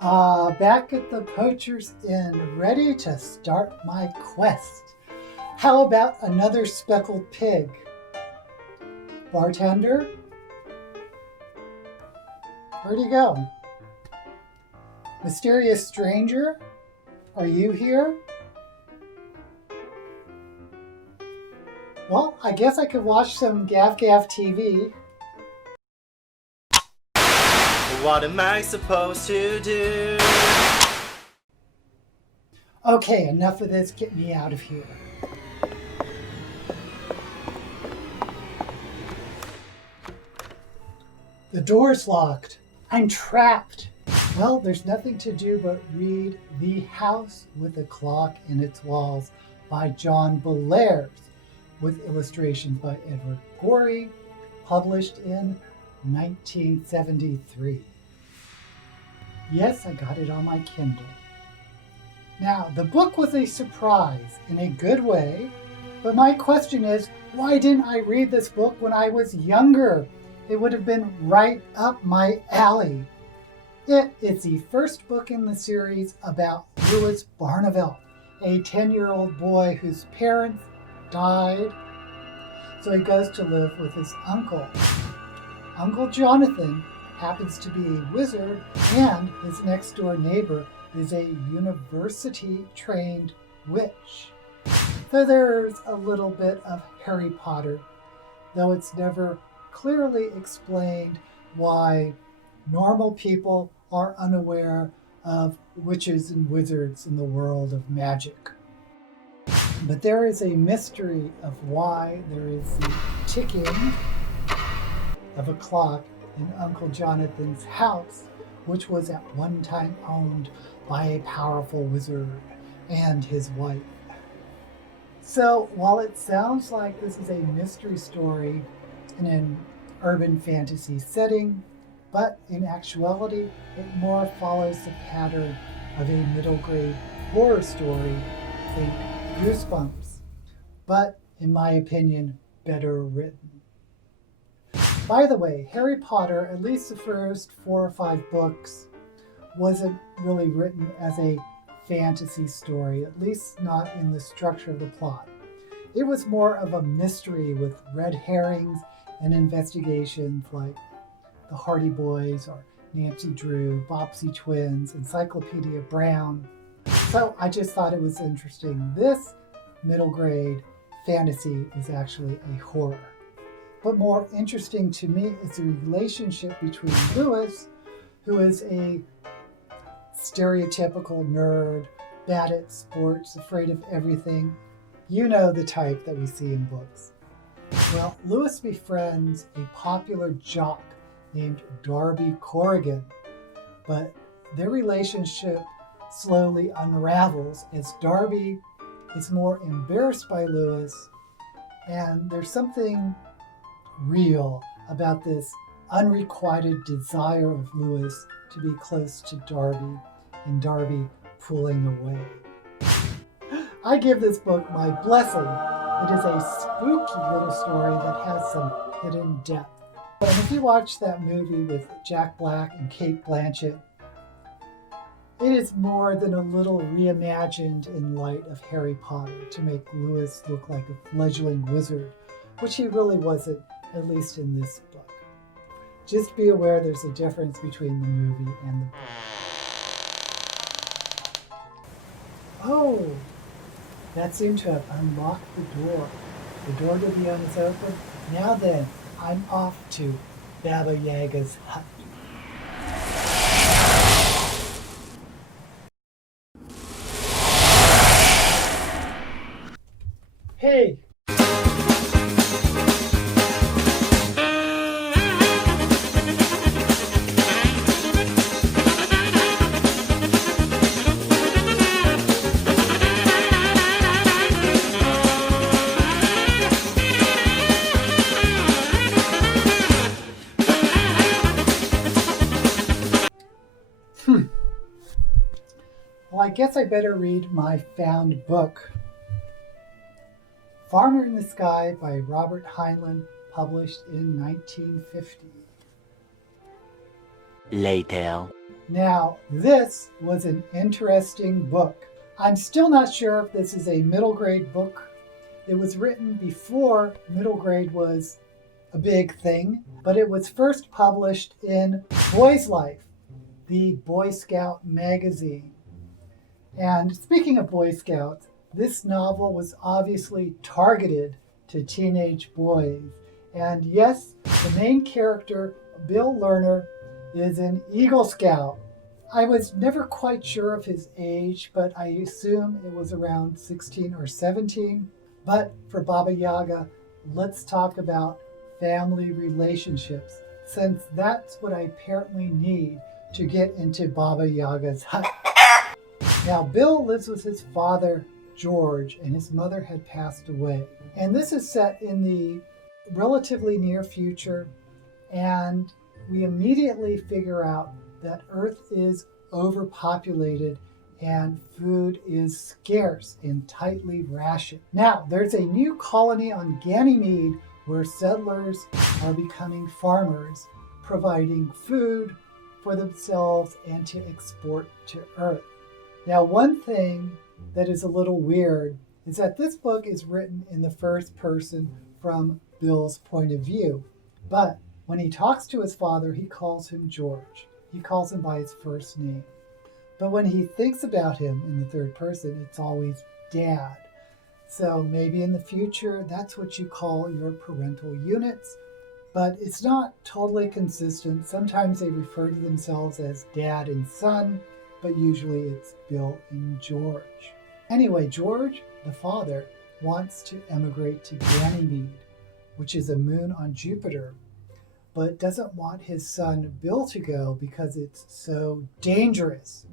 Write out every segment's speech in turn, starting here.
Back at the Poacher's Inn, ready to start my quest. How about another speckled pig? Bartender? Where'd he go? Mysterious stranger? Are you here? Well, I guess I could watch some Gav TV. What am I supposed to do? Okay, enough of this. Get me out of here. The door's locked. I'm trapped. Well, there's nothing to do but read The House with a Clock in Its Walls by John Bellairs, with illustrations by Edward Gorey, published in 1973. Yes, I got it on my Kindle. Now, the book was a surprise in a good way, but my question is, why didn't I read this book when I was younger? It would have been right up my alley. It is the first book in the series about Louis Barneveld, a 10-year-old boy whose parents died, so he goes to live with his uncle. Uncle Jonathan happens to be a wizard, and his next-door neighbor is a university-trained witch. So there's a little bit of Harry Potter, though it's never clearly explained why normal people are unaware of witches and wizards in the world of magic. But there is a mystery of why there is the ticking of a clock in Uncle Jonathan's house, which was at one time owned by a powerful wizard and his wife. So while it sounds like this is a mystery story in an urban fantasy setting, but in actuality, it more follows the pattern of a middle grade horror story, think Goosebumps, but in my opinion, better written. By the way, Harry Potter, at least the first 4 or 5 books, wasn't really written as a fantasy story, at least not in the structure of the plot. It was more of a mystery with red herrings and investigations like the Hardy Boys or Nancy Drew, Bobbsey Twins, Encyclopedia Brown. So I just thought it was interesting. This middle grade fantasy is actually a horror. But more interesting to me is the relationship between Louis, who is a stereotypical nerd, bad at sports, afraid of everything. You know the type that we see in books. Well, Louis befriends a popular jock named Darby Corrigan, but their relationship slowly unravels as Darby is more embarrassed by Louis, and there's something real about this unrequited desire of Louis to be close to Darby, and Darby pulling away. I give this book my blessing. It is a spooky little story that has some hidden depth. And if you watch that movie with Jack Black and Cate Blanchett, it is more than a little reimagined in light of Harry Potter to make Louis look like a fledgling wizard, which he really wasn't, at least in this book. Just be aware there's a difference between the movie and the book. Oh, that seemed to have unlocked the door. The door to the end is open. Now then, I'm off to Baba Yaga's hut. Hey! Well, I guess I better read my found book. Farmer in the Sky by Robert Heinlein, published in 1950. Later. Now, this was an interesting book. I'm still not sure if this is a middle grade book. It was written before middle grade was a big thing, but it was first published in Boy's Life, the Boy Scout magazine. And speaking of Boy Scouts, this novel was obviously targeted to teenage boys. And yes, the main character, Bill Lerner, is an Eagle Scout. I was never quite sure of his age, but I assume it was around 16 or 17. But for Baba Yaga, let's talk about family relationships, since that's what I apparently need to get into Baba Yaga's hut. Now, Bill lives with his father, George, and his mother had passed away. And this is set in the relatively near future, and we immediately figure out that Earth is overpopulated and food is scarce and tightly rationed. Now, there's a new colony on Ganymede where settlers are becoming farmers, providing food for themselves and to export to Earth. Now, one thing that is a little weird is that this book is written in the first person from Bill's point of view. But when he talks to his father, he calls him George. He calls him by his first name. But when he thinks about him in the third person, it's always Dad. So maybe in the future, that's what you call your parental units. But it's not totally consistent. Sometimes they refer to themselves as Dad and Son, but usually it's Bill and George. Anyway, George, the father, wants to emigrate to Ganymede, which is a moon on Jupiter, but doesn't want his son Bill to go because it's so dangerous.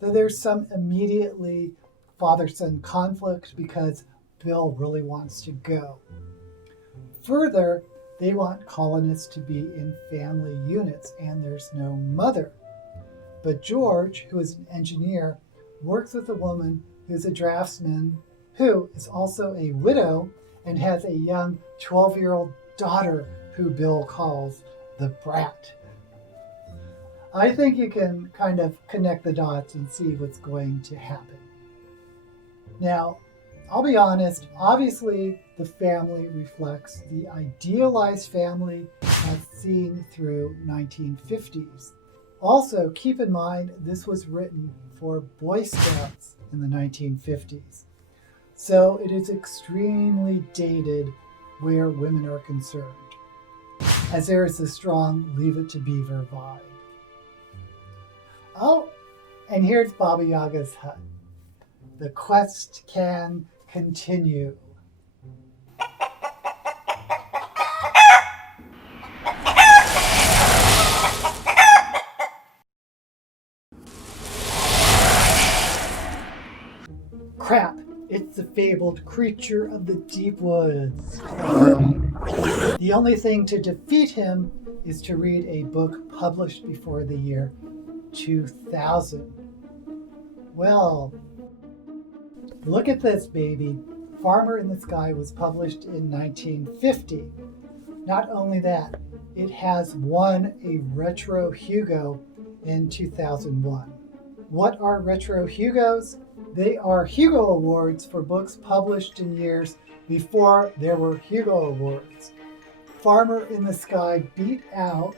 Though there's some immediately father-son conflict because Bill really wants to go. Further, they want colonists to be in family units, and there's no mother. But George, who is an engineer, works with a woman who's a draftsman, who is also a widow and has a young 12-year-old daughter who Bill calls the brat. I think you can kind of connect the dots and see what's going to happen. Now, I'll be honest, obviously the family reflects the idealized family as seen through 1950s. Also, keep in mind this was written for Boy Scouts in the 1950s. So it is extremely dated where women are concerned, as there is a strong Leave It to Beaver vibe. Oh, and here's Baba Yaga's hut. The quest can continue. Crap! It's the fabled creature of the deep woods. The only thing to defeat him is to read a book published before the year 2000. Well, look at this, baby. Farmer in the Sky was published in 1950. Not only that, it has won a Retro Hugo in 2001. What are Retro Hugos? They are Hugo Awards for books published in years before there were Hugo Awards. Farmer in the Sky beat out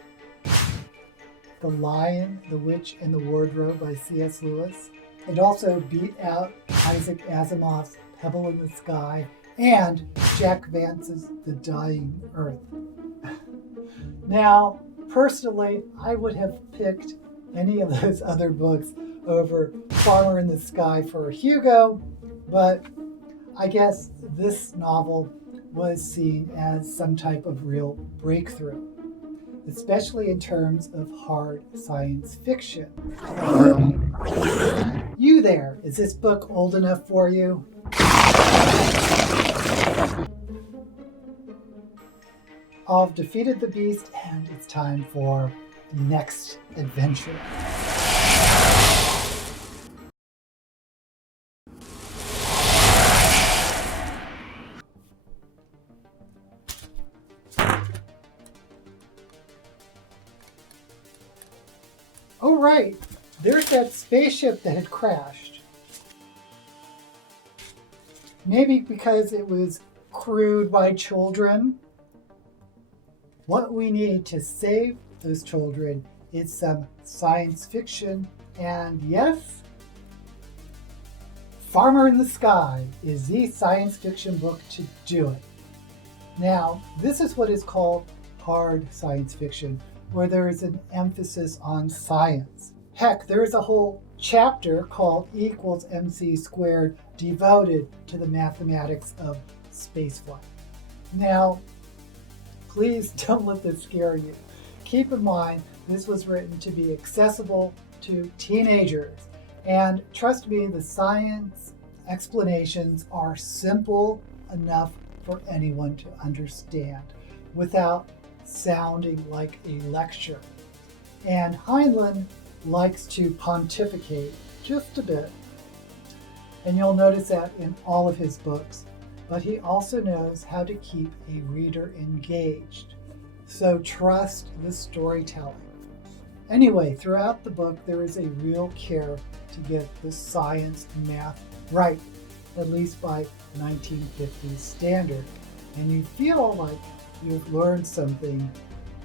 The Lion, the Witch, and the Wardrobe by C.S. Lewis. It also beat out Isaac Asimov's Pebble in the Sky and Jack Vance's The Dying Earth. Now, personally, I would have picked any of those other books over Farmer in the Sky for a Hugo, but I guess this novel was seen as some type of real breakthrough, especially in terms of hard science fiction. You there, is this book old enough for you? I've defeated the beast, and it's time for the next adventure. right, there's that spaceship that had crashed. Maybe because it was crewed by children. What we need to save those children is some science fiction, and yes, Farmer in the Sky is the science fiction book to do it. Now, this is what is called hard science fiction, where there is an emphasis on science. Heck, there is a whole chapter called E equals mc squared devoted to the mathematics of spaceflight. Now, please don't let this scare you. Keep in mind, this was written to be accessible to teenagers. And trust me, the science explanations are simple enough for anyone to understand without sounding like a lecture. And Heinlein likes to pontificate just a bit. And you'll notice that in all of his books. But he also knows how to keep a reader engaged. So trust the storytelling. Anyway, throughout the book, there is a real care to get the science and math right, at least by 1950s standard. And you feel like you've learned something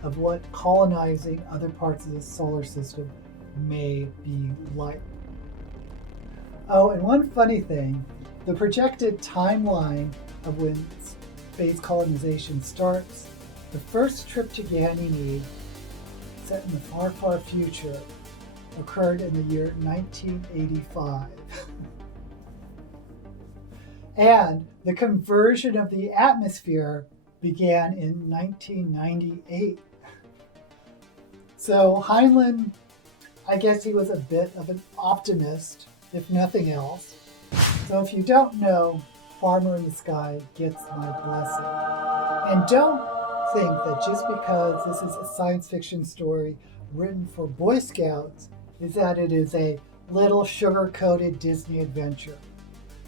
of what colonizing other parts of the solar system may be like. Oh, and one funny thing, the projected timeline of when space colonization starts, the first trip to Ganymede, set in the far, far future, occurred in the year 1985. And the conversion of the atmosphere began in 1998. So Heinlein, I guess he was a bit of an optimist, if nothing else. So if you don't know, Farmer in the Sky gets my blessing. And don't think that just because this is a science fiction story written for Boy Scouts is that it is a little sugar-coated Disney adventure.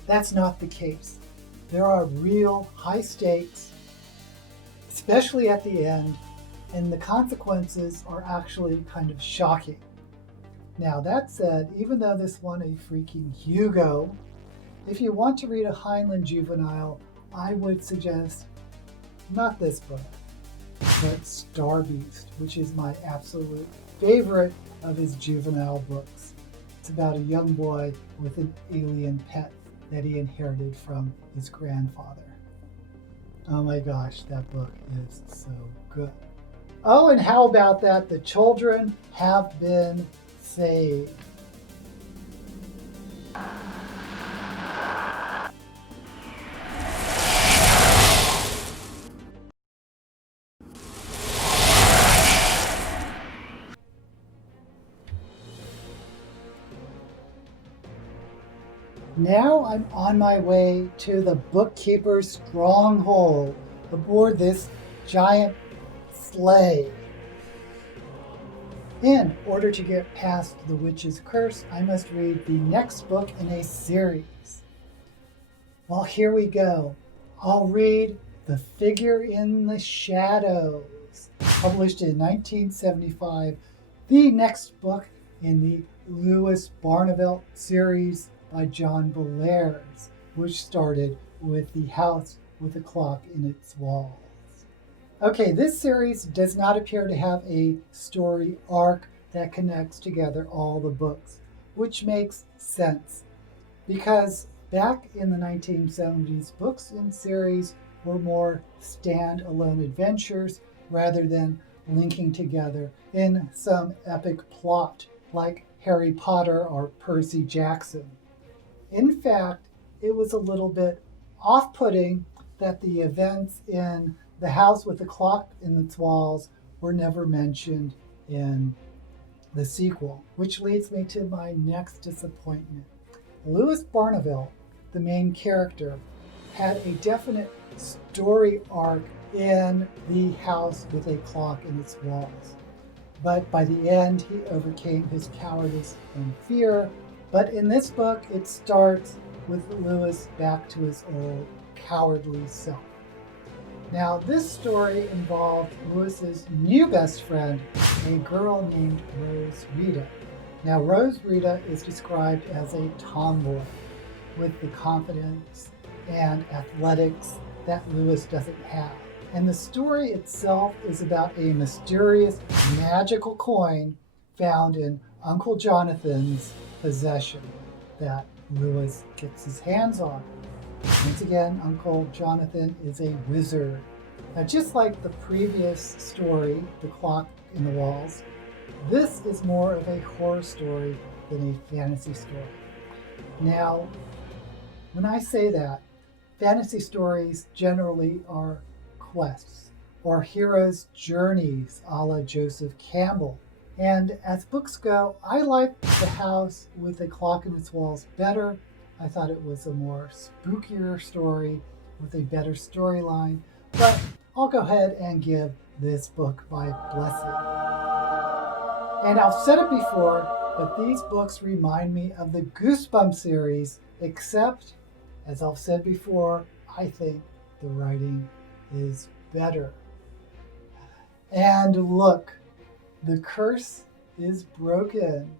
That's not the case. There are real high stakes, especially at the end, and the consequences are actually kind of shocking. Now that said, even though this won a freaking Hugo, if you want to read a Heinlein juvenile, I would suggest not this book, but Star Beast, which is my absolute favorite of his juvenile books. It's about a young boy with an alien pet that he inherited from his grandfather. Oh my gosh, that book is so good. Oh, and how about that? The children have been saved. Now I'm on my way to the bookkeeper's stronghold aboard this giant sleigh. In order to get past the witch's curse, I must read the next book in a series. Well, here we go. I'll read The Figure in the Shadows, published in 1975, the next book in the Lewis Barnevelt series by John Bellairs, which started with The House with a Clock in Its Walls. Okay, this series does not appear to have a story arc that connects together all the books, which makes sense because back in the 1970s, books in series were more stand-alone adventures rather than linking together in some epic plot like Harry Potter or Percy Jackson. In fact, it was a little bit off-putting that the events in The House with the Clock in Its Walls were never mentioned in the sequel, which leads me to my next disappointment. Lewis Barnevelt, the main character, had a definite story arc in The House with a Clock in Its Walls. But by the end, he overcame his cowardice and fear. But in this book, it starts with Lewis back to his old cowardly self. Now, this story involved Lewis's new best friend, a girl named Rose Rita. Now, Rose Rita is described as a tomboy with the confidence and athletics that Lewis doesn't have. And the story itself is about a mysterious magical coin found in Uncle Jonathan's possession that Lewis gets his hands on. Once again, Uncle Jonathan is a wizard. Now, just like the previous story, The Clock in the Walls, this is more of a horror story than a fantasy story. Now, when I say that, fantasy stories generally are quests or heroes' journeys a la Joseph Campbell. And as books go, I like The House with a Clock in its Walls better. I thought it was a more spookier story with a better storyline, but I'll go ahead and give this book my blessing. And I've said it before, but these books remind me of the Goosebumps series, except, as I've said before, I think the writing is better. And look, the curse is broken.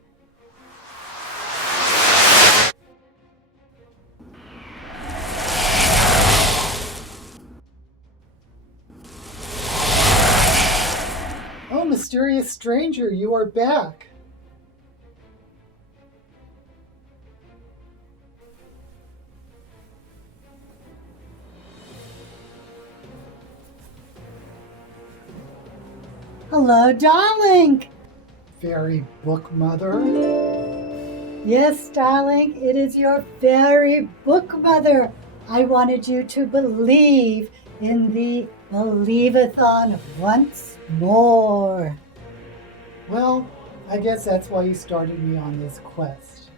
Oh, mysterious stranger, you are back. Hello, darling. Fairy book mother. Yes, darling, it is your fairy book mother. I wanted you to believe in the Believathon once more. Well, I guess that's why you started me on this quest.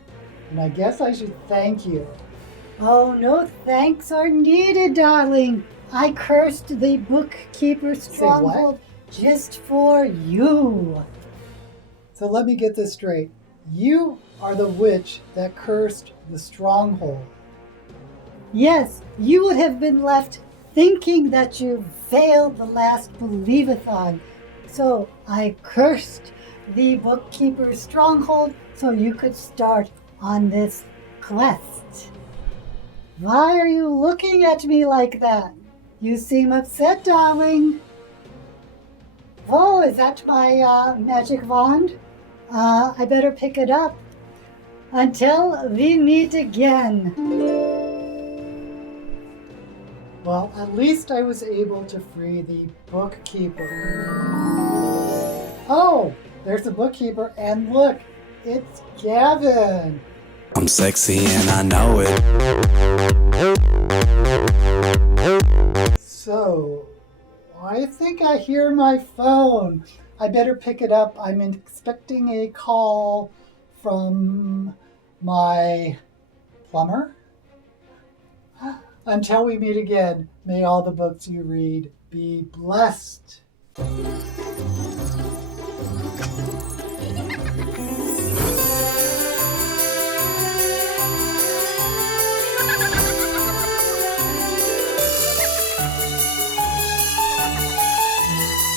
And I guess I should thank you. Oh, no thanks are needed, darling. I cursed the bookkeeper's stronghold just for you. So let me get this straight. You are the witch that cursed the stronghold. Yes, you would have been left thinking that you failed the last Believathon. So I cursed the bookkeeper's stronghold so you could start on this quest. Why are you looking at me like that? You seem upset, darling. Oh, is that my magic wand? I better pick it up. Until we meet again. Well, at least I was able to free the bookkeeper. Oh, there's the bookkeeper, and look, it's Gavin. I'm sexy and I know it. So, I think I hear my phone. I better pick it up. I'm expecting a call from my plumber. Until we meet again, may all the books you read be blessed.